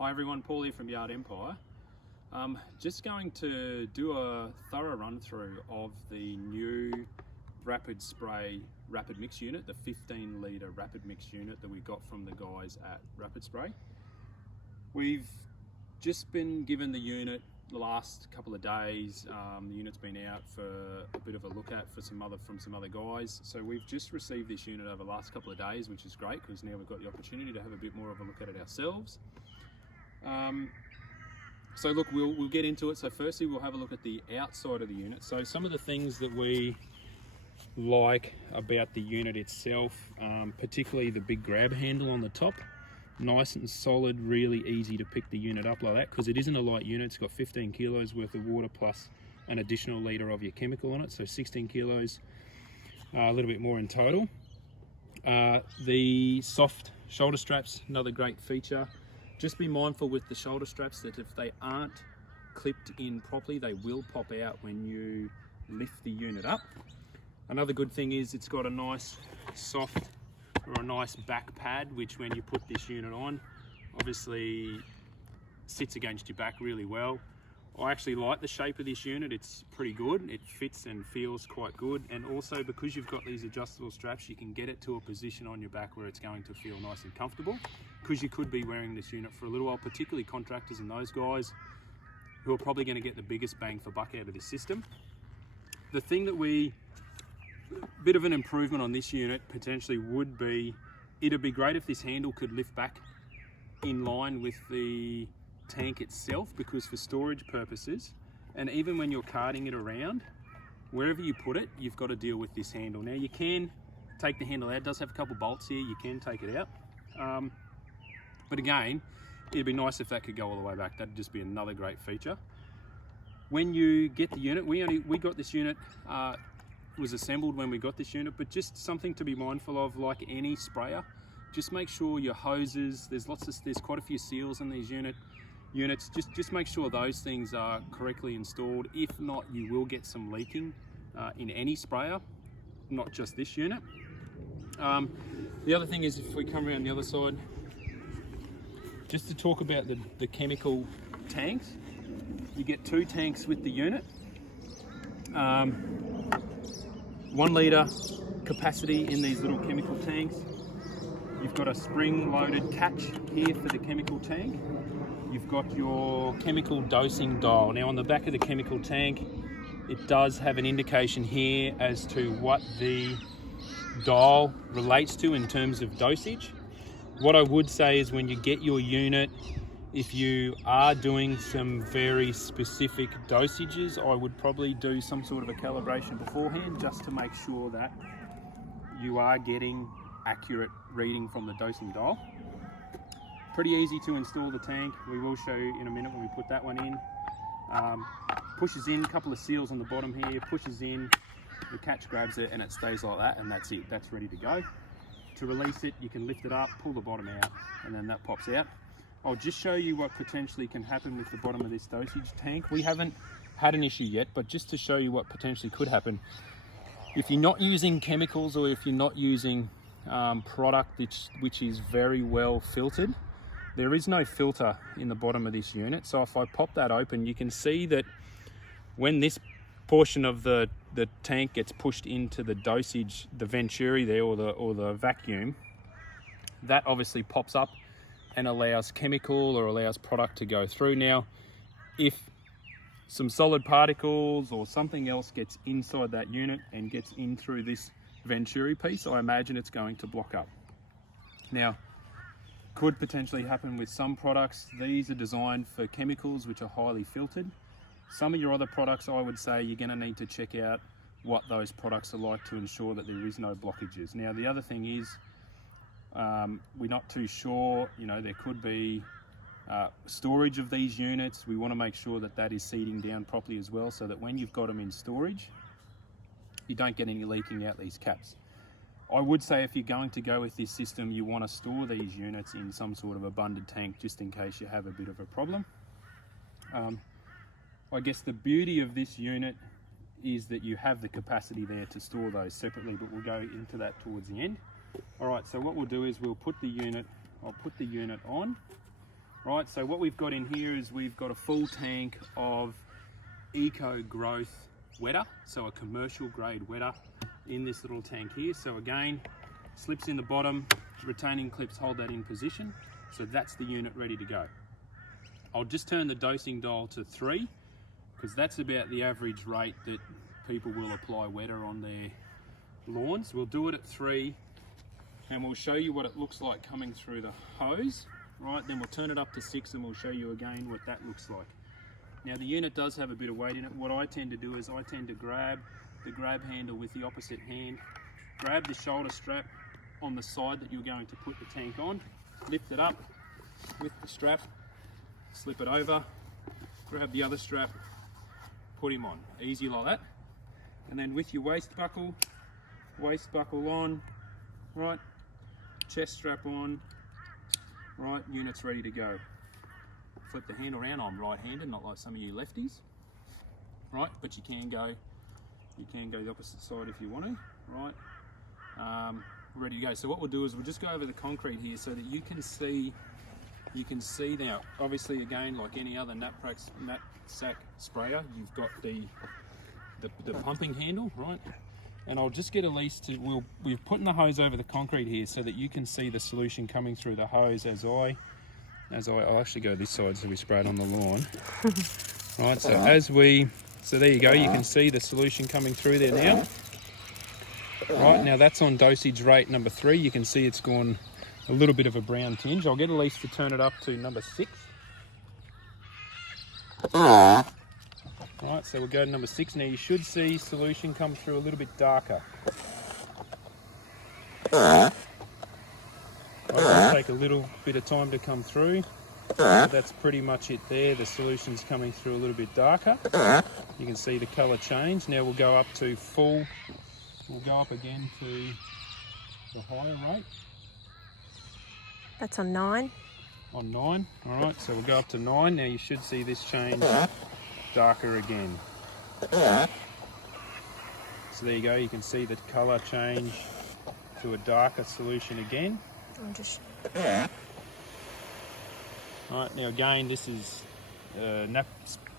Hi everyone, Paul here from Yard Empire. Just going to do a thorough run through of the new Rapid Spray Rapid Mix unit, the 15 litre Rapid Mix unit that we got from the guys at Rapid Spray. We've just been given the unit the last couple of days. The unit's been out for a bit of a look at from some other guys. So we've just received this unit over the last couple of days, which is great because now we've got the opportunity to have a bit more of a look at it ourselves. So look, we'll get into it. So firstly, we'll have a look at the outside of the unit. So some of the things that we like about the unit itself, particularly the big grab handle on the top. Nice and solid, really easy to pick the unit up like that because it isn't a light unit. It's got 15 kilos worth of water plus an additional litre of your chemical on it, so 16 kilos, a little bit more in total. The soft shoulder straps, another great feature. Just be mindful with the shoulder straps that if they aren't clipped in properly, they will pop out when you lift the unit up. Another good thing is it's got a nice soft or a nice back pad, which when you put this unit on, obviously sits against your back really well. I actually like the shape of this unit. It's pretty good. It fits and feels quite good. And also because you've got these adjustable straps, you can get it to a position on your back where it's going to feel nice and comfortable, because you could be wearing this unit for a little while, particularly contractors and those guys who are probably going to get the biggest bang for buck out of this system. The thing that bit of an improvement on this unit potentially would be, it'd be great if this handle could lift back in line with the tank itself, because for storage purposes, and even when you're carting it around, wherever you put it, you've got to deal with this handle. Now you can take the handle out, it does have a couple bolts here, you can take it out. But again, it'd be nice if that could go all the way back. That'd just be another great feature. When you get the unit, we got this unit, was assembled when we got this unit, but just something to be mindful of, like any sprayer, just make sure your hoses, there's quite a few seals in these units, just make sure those things are correctly installed. If not, you will get some leaking in any sprayer, not just this unit. The other thing is, if we come around the other side, just to talk about the chemical tanks, you get 2 tanks with the unit. 1 litre capacity in these little chemical tanks. You've got a spring-loaded catch here for the chemical tank. You've got your chemical dosing dial. Now on the back of the chemical tank, it does have an indication here as to what the dial relates to in terms of dosage. What I would say is when you get your unit, if you are doing some very specific dosages, I would probably do some sort of a calibration beforehand just to make sure that you are getting accurate reading from the dosing dial. Pretty easy to install the tank. We will show you in a minute when we put that one in. Pushes in, a couple of seals on the bottom here, pushes in, the catch grabs it and it stays like that, and that's it, that's ready to go. To release it, you can lift it up, pull the bottom out, and then that pops out. I'll just show you what potentially can happen with the bottom of this dosage tank. We haven't had an issue yet, but just to show you what potentially could happen. If you're not using chemicals, or if you're not using product which is very well filtered, there is no filter in the bottom of this unit. So if I pop that open, you can see that when this portion of the tank gets pushed into the dosage, the venturi there, or the vacuum, that obviously pops up and allows chemical or allows product to go through. Now, if some solid particles or something else gets inside that unit and gets in through this venturi piece, I imagine it's going to block up. Now, could potentially happen with some products. These are designed for chemicals which are highly filtered. Some of your other products, I would say you're going to need to check out what those products are like to ensure that there is no blockages. Now, the other thing is, we're not too sure, there could be storage of these units. We want to make sure that that is seating down properly as well, so that when you've got them in storage, you don't get any leaking out these caps. I would say if you're going to go with this system, you want to store these units in some sort of abundant tank just in case you have a bit of a problem. I guess the beauty of this unit is that you have the capacity there to store those separately, but we'll go into that towards the end. All right, so what we'll do is I'll put the unit on, Right, so what we've got in here is we've got a full tank of eco growth wetter, so a commercial grade wetter in this little tank here. So again, slips in the bottom, retaining clips hold that in position. So that's the unit ready to go. I'll just turn the dosing dial to 3 because that's about the average rate that people will apply wetter on their lawns. We'll do it at 3 and we'll show you what it looks like coming through the hose. Right, then we'll turn it up to 6 and we'll show you again what that looks like. Now the unit does have a bit of weight in it. What I tend to do is I tend to grab the grab handle with the opposite hand, grab the shoulder strap on the side that you're going to put the tank on, lift it up with the strap, slip it over, grab the other strap, put him on. Easy like that. And then with your waist buckle on, right, chest strap on, right, unit's ready to go. Flip the handle around. I'm right-handed, not like some of you lefties. Right, but you can go the opposite side if you want to. Right, ready to go. So what we'll do is we'll just go over the concrete here so that you can see now. Obviously, again, like any other knapsack sprayer, you've got the pumping handle, right? And I'll just get Elise to, we're putting the hose over the concrete here so that you can see the solution coming through the hose I'll actually go this side so we spray it on the lawn. Right, so there you go, you can see the solution coming through there now. Right, now that's on dosage rate number 3. You can see it's gone a little bit of a brown tinge. I'll get Elise to turn it up to number 6. Right, so we'll go to number 6. Now you should see solution come through a little bit darker. Right, it'll take a little bit of time to come through. That's pretty much it there. The solution's coming through a little bit darker. You can see the colour change. Now we'll go up to full. We'll go up again to the higher rate. That's on 9. On 9, all right, so we'll go up to 9. Now you should see this change darker again. So there you go, you can see the colour change to a darker solution again. Right, now again, this is a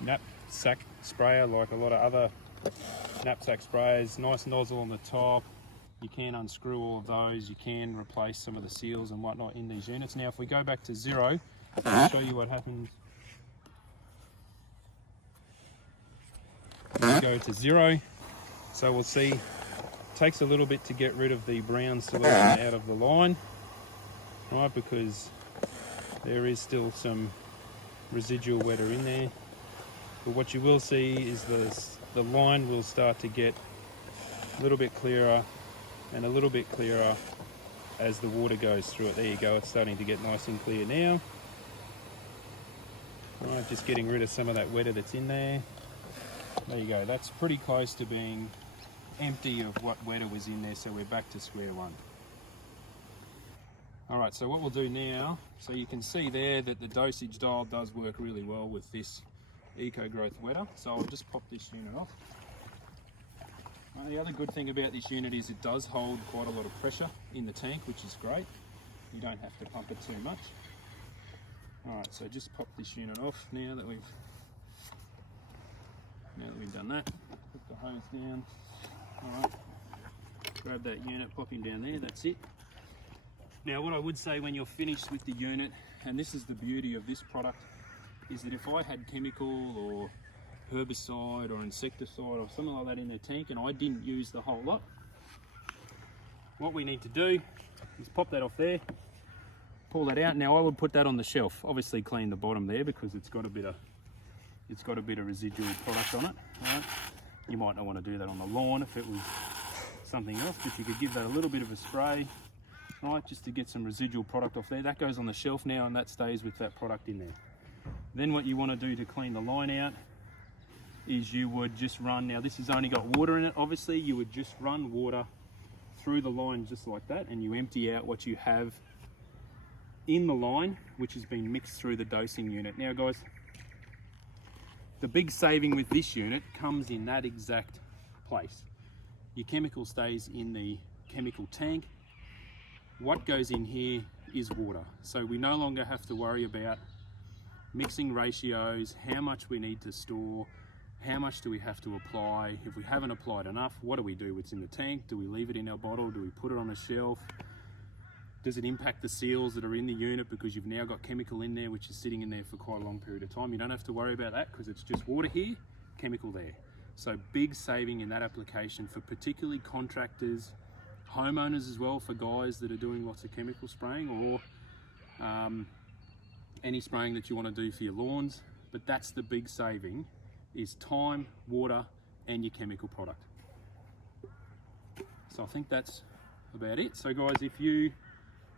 knapsack sprayer like a lot of other knapsack sprayers. Nice nozzle on the top. You can unscrew all of those. You can replace some of the seals and whatnot in these units. Now if we go back to 0, I'll show you what happens. We go to 0, so we'll see it takes a little bit to get rid of the brown solution out of the line, right, because there is still some residual wetter in there. But what you will see is the line will start to get a little bit clearer and a little bit clearer as the water goes through it. There you go, it's starting to get nice and clear now. Right, just getting rid of some of that wetter that's in there. There you go, that's pretty close to being empty of what wetter was in there, so we're back to square one. Alright, so what we'll do now, so you can see there that the dosage dial does work really well with this Eco Growth wetter, so I'll just pop this unit off. The other good thing about this unit is it does hold quite a lot of pressure in the tank, which is great. You don't have to pump it too much. Alright, so just pop this unit off now that we've done that. Put the hose down. Alright, grab that unit, pop him down there, that's it. Now what I would say when you're finished with the unit, and this is the beauty of this product, is that if I had chemical or herbicide or insecticide or something like that in the tank and I didn't use the whole lot, what we need to do is pop that off there, pull that out. Now I would put that on the shelf, obviously clean the bottom there because it's got a bit of residual product on it. Right? You might not want to do that on the lawn if it was something else, but you could give that a little bit of a spray, right, just to get some residual product off there. That goes on the shelf now and that stays with that product in there. Then what you want to do to clean the line out is you would just run, now this has only got water in it, obviously you would just run water through the line just like that, and you empty out what you have in the line, which has been mixed through the dosing unit. Now guys, the big saving with this unit comes in that exact place. Your chemical stays in the chemical tank. What goes in here is water. So we no longer have to worry about mixing ratios, how much we need to store, how much do we have to apply. If we haven't applied enough, what do we do? What's in the tank? Do we leave it in our bottle? Do we put it on a shelf? Does it impact the seals that are in the unit because you've now got chemical in there which is sitting in there for quite a long period of time? You don't have to worry about that because it's just water here, chemical there. So big saving in that application for particularly contractors, homeowners as well, for guys that are doing lots of chemical spraying, or any spraying that you want to do for your lawns. But that's the big saving, is time, water, and your chemical product. So I think that's about it. So guys, if you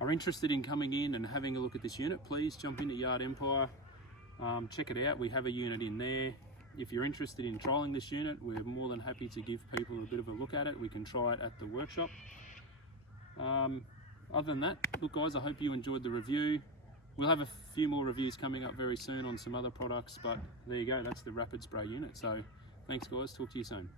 are interested in coming in and having a look at this unit, please jump into Yard Empire, check it out. We have a unit in there. If you're interested in trialing this unit, we're more than happy to give people a bit of a look at it. We can try it at the workshop. Other than that, look guys, I hope you enjoyed the review. We'll have a few more reviews coming up very soon on some other products, but there you go, that's the Rapid Spray unit. So thanks guys, talk to you soon.